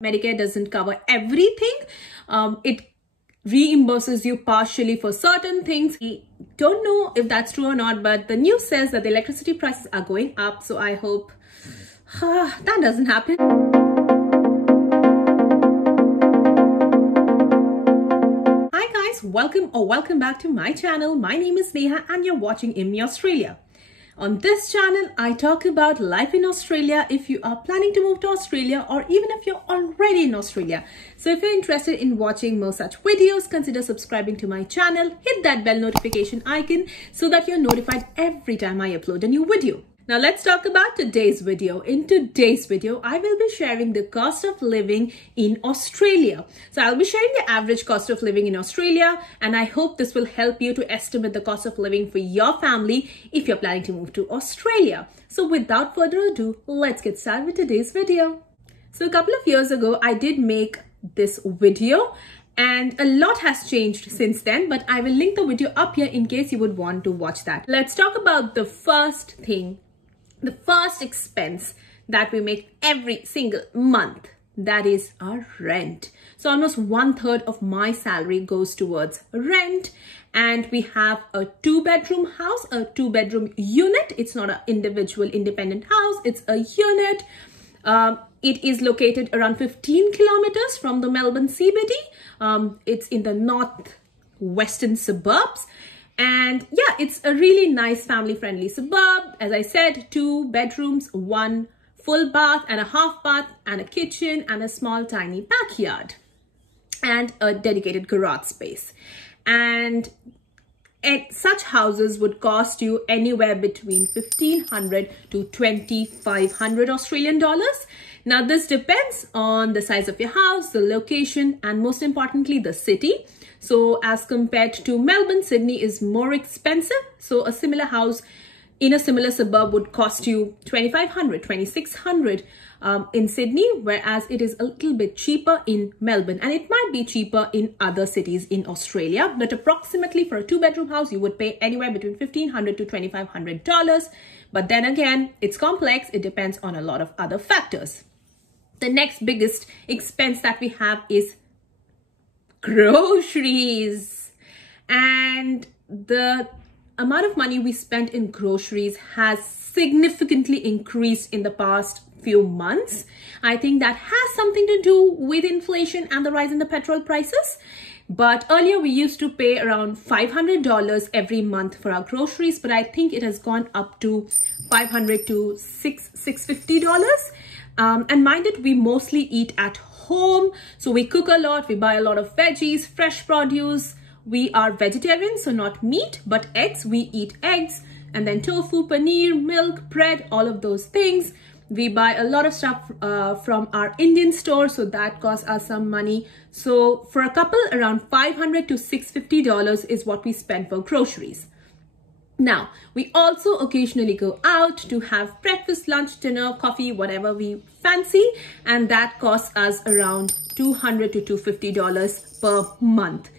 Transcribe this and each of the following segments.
Medicare doesn't cover everything. It reimburses you partially for certain things. We don't know if that's true or not, but the news says that the electricity prices are going up. So I hope that doesn't happen. Hi guys, welcome back to my channel. My name is Neha and you're watching Immi Australia. On this channel, I talk about life in Australia if you are planning to move to Australia or even if you're already in Australia. So if you're interested in watching more such videos, consider subscribing to my channel. Hit that bell notification icon so that you're notified every time I upload a new video. Now let's talk about today's video. In today's video, I will be sharing the cost of living in Australia. So I'll be sharing the average cost of living in Australia, and I hope this will help you to estimate the cost of living for your family if you're planning to move to Australia. So without further ado, let's get started with today's video. So a couple of years ago, I did make this video and a lot has changed since then, but I will link the video up here in case you would want to watch that. Let's talk about the first thing. The first expense that we make every single month, that is our rent. So almost 1/3 of my salary goes towards rent, and we have a 2-bedroom house, a 2-bedroom unit. It's not an individual independent house, it's a unit. It is located around 15 kilometers from the Melbourne CBD. It's in the northwestern suburbs. And yeah, it's a really nice family-friendly suburb. As I said, 2 bedrooms, 1 full bath and a half bath and a kitchen and a small tiny backyard and a dedicated garage space. And such houses would cost you anywhere between 1,500 to 2,500 Australian dollars. Now, this depends on the size of your house, the location, and most importantly, the city. So as compared to Melbourne, Sydney is more expensive. So a similar house in a similar suburb would cost you 2,500, 2,600 in Sydney, whereas it is a little bit cheaper in Melbourne, and it might be cheaper in other cities in Australia. But approximately for a 2-bedroom house, you would pay anywhere between $1,500 to $2,500. But then again, it's complex. It depends on a lot of other factors. The next biggest expense that we have is groceries, and the amount of money we spent in groceries has significantly increased in the past few months. I think that has something to do with inflation and the rise in the petrol prices. But earlier we used to pay around $500 every month for our groceries, but I think it has gone up to $500 to $650. And mind it, we mostly eat at home, so we cook a lot, we buy a lot of veggies, fresh produce. We are vegetarian, so not meat, but eggs. We eat eggs, and then tofu, paneer, milk, bread, all of those things. We buy a lot of stuff from our Indian store, so that costs us some money. So for a couple, around $500 to $650 is what we spend for groceries. Now, we also occasionally go out to have breakfast, lunch, dinner, coffee, whatever we fancy, and that costs us around $200 to $250 per month.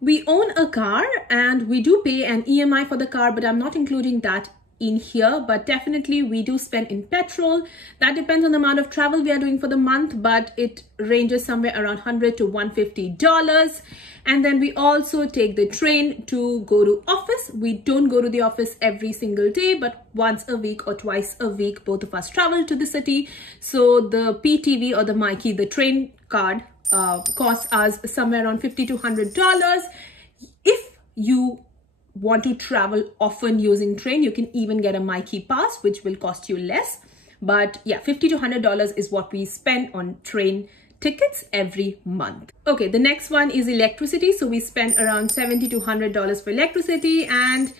We own a car and we do pay an EMI for the car, but I'm not including that in here. But definitely we do spend in petrol. That depends on the amount of travel we are doing for the month, but it ranges somewhere around $100 to $150. And then we also take the train to go to office. We don't go to the office every single day, but once a week or twice a week, both of us travel to the city. So the PTV or the Myki, the train card, costs us somewhere around $50 to $100. If you want to travel often using train, you can even get a Myki pass, which will cost you less. But yeah, $50 to $100 is what we spend on train tickets every month. Okay, the next one is electricity. So we spend around $70 to $100 for electricity, and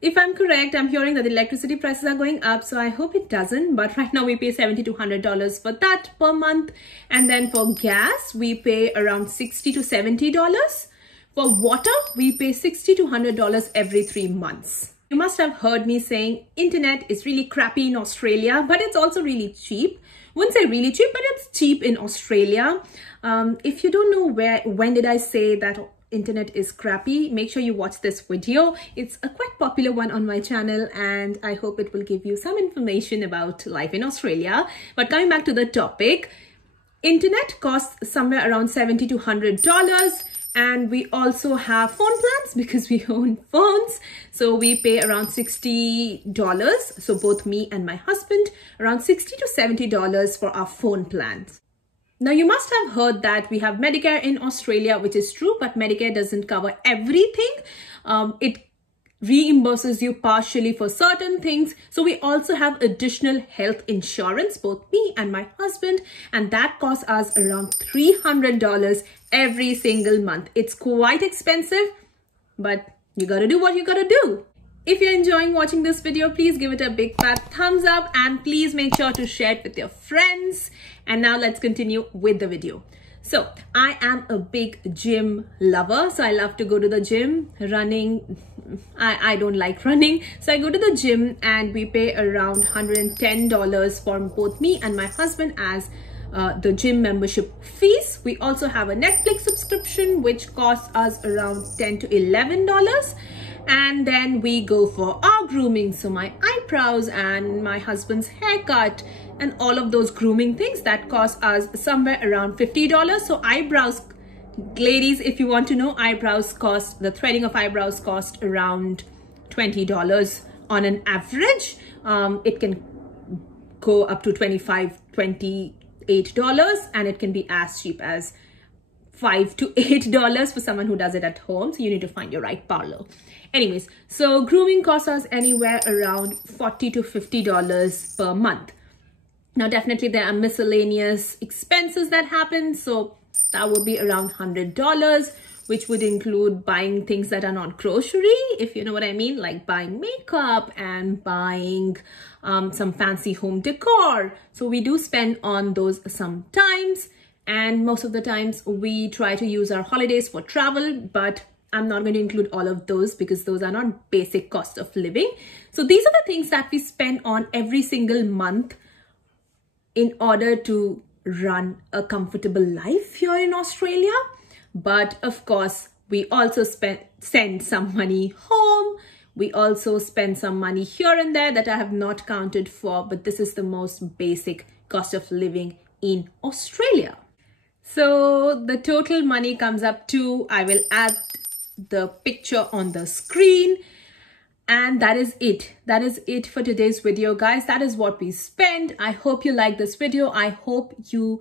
if I'm correct, I'm hearing that the electricity prices are going up, so I hope it doesn't. But right now we pay $70 to $100 for that per month. And then for gas, we pay around $60 to $70. For water, we pay $60 to $100 every 3 months. You must have heard me saying internet is really crappy in Australia, but it's also really cheap. Wouldn't say really cheap, but it's cheap in Australia. If you don't know when did I say that internet is crappy, make sure you watch this video. It's a quite popular one on my channel, and I hope it will give you some information about life in Australia. But coming back to the topic, Internet costs somewhere around $70 to $100. And we also have phone plans because we own phones. So we pay around $60. So both me and my husband, around $60 to $70 for our phone plans. Now you must have heard that we have Medicare in Australia, which is true, but Medicare doesn't cover everything. It reimburses you partially for certain things. So we also have additional health insurance, both me and my husband, and that costs us around $300 every single month. It's quite expensive, but you gotta do what you gotta do. If you're enjoying watching this video, please give it a big fat thumbs up and please make sure to share it with your friends. And now let's continue with the video. So I am a big gym lover. So I love to go to the gym. Running, I don't like running. So I go to the gym and we pay around $110 for both me and my husband as the gym membership fees. We also have a Netflix subscription which costs us around $10 to $11. And then we go for our grooming. So my eyebrows and my husband's haircut and all of those grooming things that cost us somewhere around $50. So eyebrows, ladies, if you want to know, eyebrows cost, the threading of eyebrows cost around $20 on an average. It can go up to $25, $28, and it can be as cheap as $5 to $8 for someone who does it at home. So you need to find your right parlor. Anyways, so grooming costs us anywhere around $40 to $50 per month. Now, definitely there are miscellaneous expenses that happen. So that would be around $100, which would include buying things that are not grocery, if you know what I mean, like buying makeup and buying some fancy home decor. So we do spend on those sometimes. And most of the times we try to use our holidays for travel, but I'm not going to include all of those because those are not basic cost of living. So these are the things that we spend on every single month in order to run a comfortable life here in Australia. But of course, we also send some money home. We also spend some money here and there that I have not counted for, but this is the most basic cost of living in Australia. So the total money comes up to, I will add the picture on the screen, and that is it. That is it for today's video, guys. That is what we spent. I hope you like this video. I hope you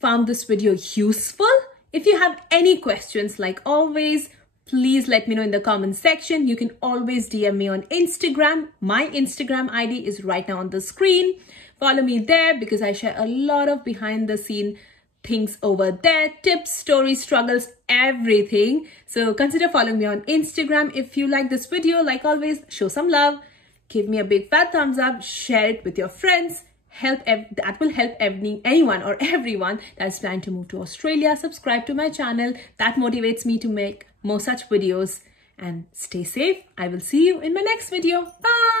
found this video useful. If you have any questions, like always, please let me know in the comment section. You can always DM me on Instagram. My Instagram ID is right now on the screen. Follow me there because I share a lot of behind the scene things over there, tips, stories, struggles, everything. So consider following me on Instagram. If you like this video, like always, show some love, give me a big fat thumbs up, share it with your friends. That will help anyone or everyone that's planning to move to Australia. Subscribe to my channel. That motivates me to make more such videos. And stay safe. I will see you in my next video. Bye.